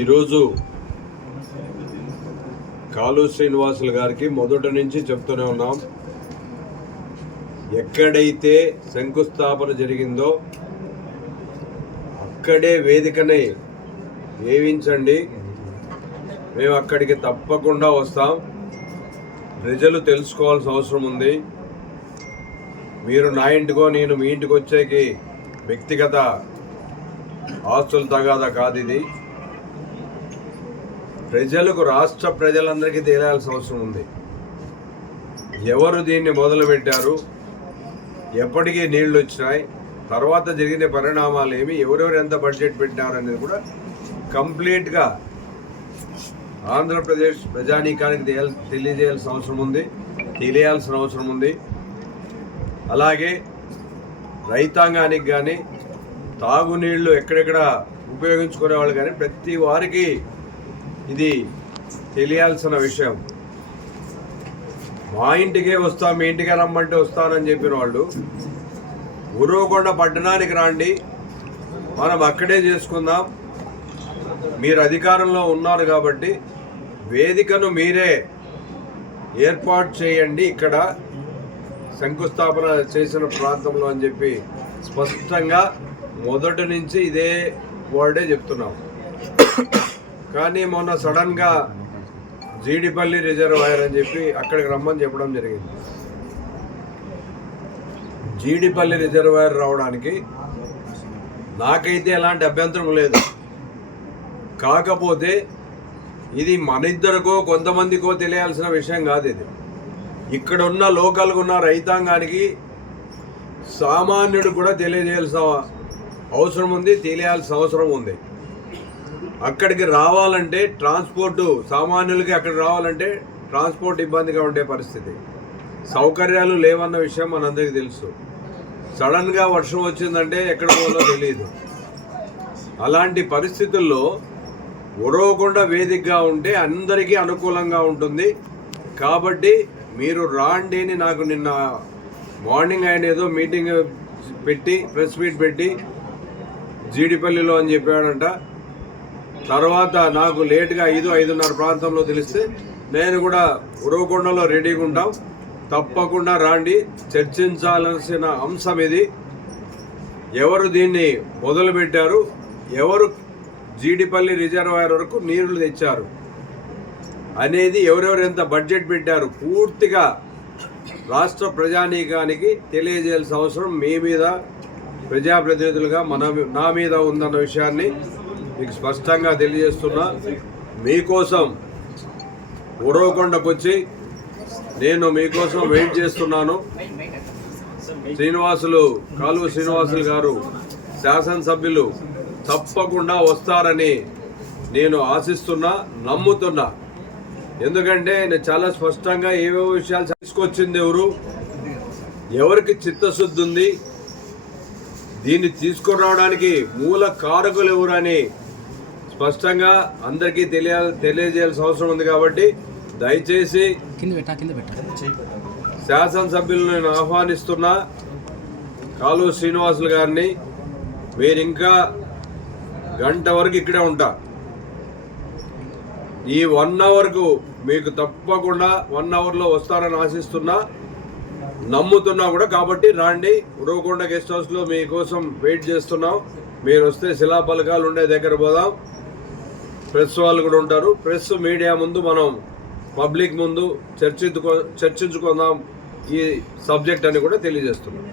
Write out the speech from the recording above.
ఈరోజు కాళూ శ్రీనివాసులు గారికి మొదటి నుంచి చెప్తూనే ఉన్నాం. ఎక్కడైతే శంకుస్థాపన జరిగిందో అక్కడే వేదికని వేయించండి, మేము అక్కడికి తప్పకుండా వస్తాం. ప్రజలు తెలుసుకోవాల్సిన అవసరం ఉంది. మీరు నా ఇంటికో నేను మీ ఇంటికి వచ్చేకి వ్యక్తిగత ఆస్తుల తగాదా కాదు ఇది. ప్రజలకు, రాష్ట్ర ప్రజలందరికీ తెలియాల్సిన అవసరం ఉంది. ఎవరు దీన్ని మొదలుపెట్టారు, ఎప్పటికీ నీళ్లు వచ్చినాయి, తర్వాత జరిగిన పరిణామాలు ఏమి, ఎవరెవరు ఎంత బడ్జెట్ పెట్టినారు అనేది కూడా కంప్లీట్గా ఆంధ్రప్రదేశ్ ప్రజానీకానికి తెలియాల్సిన అవసరం ఉంది. అలాగే రైతాంగానికి కానీ, తాగునీళ్లు ఎక్కడెక్కడ ఉపయోగించుకునే వాళ్ళు కానీ ప్రతి వారికి ఇది తెలియాల్సిన విషయం. మా ఇంటికే వస్తాం, మీ ఇంటికే రమ్మంటే వస్తానని చెప్పిన వాళ్ళు ఉరవకొండ పట్టణానికి రండి, మనం అక్కడే చేసుకుందాం. మీరు అధికారంలో ఉన్నారు కాబట్టి వేదికను మీరే ఏర్పాటు చేయండి ఇక్కడ శంకుస్థాపన చేసిన ప్రాంతంలో అని చెప్పి స్పష్టంగా మొదటి నుంచి ఇదే వర్డే చెప్తున్నాం. కానీ మొన్న సడన్గా జీడిపల్లి రిజర్వాయర్ అని చెప్పి అక్కడికి రమ్మని చెప్పడం జరిగింది. జీడిపల్లి రిజర్వాయర్ రావడానికి నాకైతే ఎలాంటి అభ్యంతరం లేదు. కాకపోతే ఇది మన ఇద్దరికో కొంతమందికో తెలియాల్సిన విషయం కాదు. ఇది ఇక్కడ ఉన్న లోకల్గా ఉన్న రైతాంగానికి, సామాన్యుడు కూడా తెలియాల్సిన అవసరం ఉంది. అక్కడికి రావాలంటే ట్రాన్స్పోర్టు, సామాన్యులకి అక్కడికి రావాలంటే ట్రాన్స్పోర్ట్ ఇబ్బందిగా ఉండే పరిస్థితి, సౌకర్యాలు లేవన్న విషయం మనందరికీ తెలుసు. సడన్గా వర్షం వచ్చిందంటే ఎక్కడ పోవాలో తెలియదు. అలాంటి పరిస్థితుల్లో ఉరవకొండ వేదికగా ఉంటే అందరికీ అనుకూలంగా ఉంటుంది. కాబట్టి మీరు రాండి అని నాకు నిన్న మార్నింగ్ ఆయన ఏదో మీటింగ్ పెట్టి, ప్రెస్ మీట్ పెట్టి జీడిపల్లిలో అని చెప్పాడంట. తర్వాత నాకు లేట్గా 5-5:30 ప్రాంతంలో తెలిస్తే నేను కూడా ఉరవకొండలో రెడీగా ఉంటాం. తప్పకుండా రాండి, చర్చించాల్సిన అంశం ఇది. ఎవరు దీన్ని మొదలుపెట్టారు, ఎవరు జీడిపల్లి రిజర్వాయర్ వరకు నీళ్లు తెచ్చారు అనేది, ఎవరెవరు ఎంత బడ్జెట్ పెట్టారు, పూర్తిగా రాష్ట్ర ప్రజానీకానికి తెలియజేయాల్సిన అవసరం మీ మీద, ప్రజాప్రతినిధులుగా నా మీద ఉందన్న విషయాన్ని మీకు స్పష్టంగా తెలియజేస్తున్నా. మీకోసం ఉరవకొండకు వచ్చి నేను మీకోసం వెయిట్ చేస్తున్నాను. కాళూ శ్రీనివాసులు గారు శాసనసభ్యులు తప్పకుండా వస్తారని నేను ఆశిస్తున్నా, నమ్ముతున్నా. ఎందుకంటే నేను చాలా స్పష్టంగా ఏవేవో విషయాలు తీసుకొచ్చింది ఎవరికి చిత్తశుద్ధి ఉంది, దీన్ని తీసుకొని రావడానికి మూల కారకులు ఎవరు అని స్పష్టంగా అందరికీ తెలియజేయాల్సిన అవసరం ఉంది. కాబట్టి దయచేసి శాసనసభ్యులను నేను ఆహ్వానిస్తున్నా, కాళూ శ్రీనివాసులు గారిని, మీరు ఇంకా గంట వరకు ఇక్కడే ఉంటా. ఈ 1 అవర్కు మీకు తప్పకుండా 1 అవర్లో వస్తారని ఆశిస్తున్నా, నమ్ముతున్నా కూడా. కాబట్టి రాండి, ఉరవకొండ గెస్ట్ హౌస్లో మీకోసం వెయిట్ చేస్తున్నాం. మీరు వస్తే శిలాఫలకాలు ఉండే దగ్గర పోదాం. ప్రెస్ వాళ్ళు కూడా ఉంటారు. ప్రెస్, మీడియా ముందు మనం పబ్లిక్ ముందు చర్చించుకుందాం ఈ సబ్జెక్ట్ అని కూడా తెలియజేస్తున్నాం.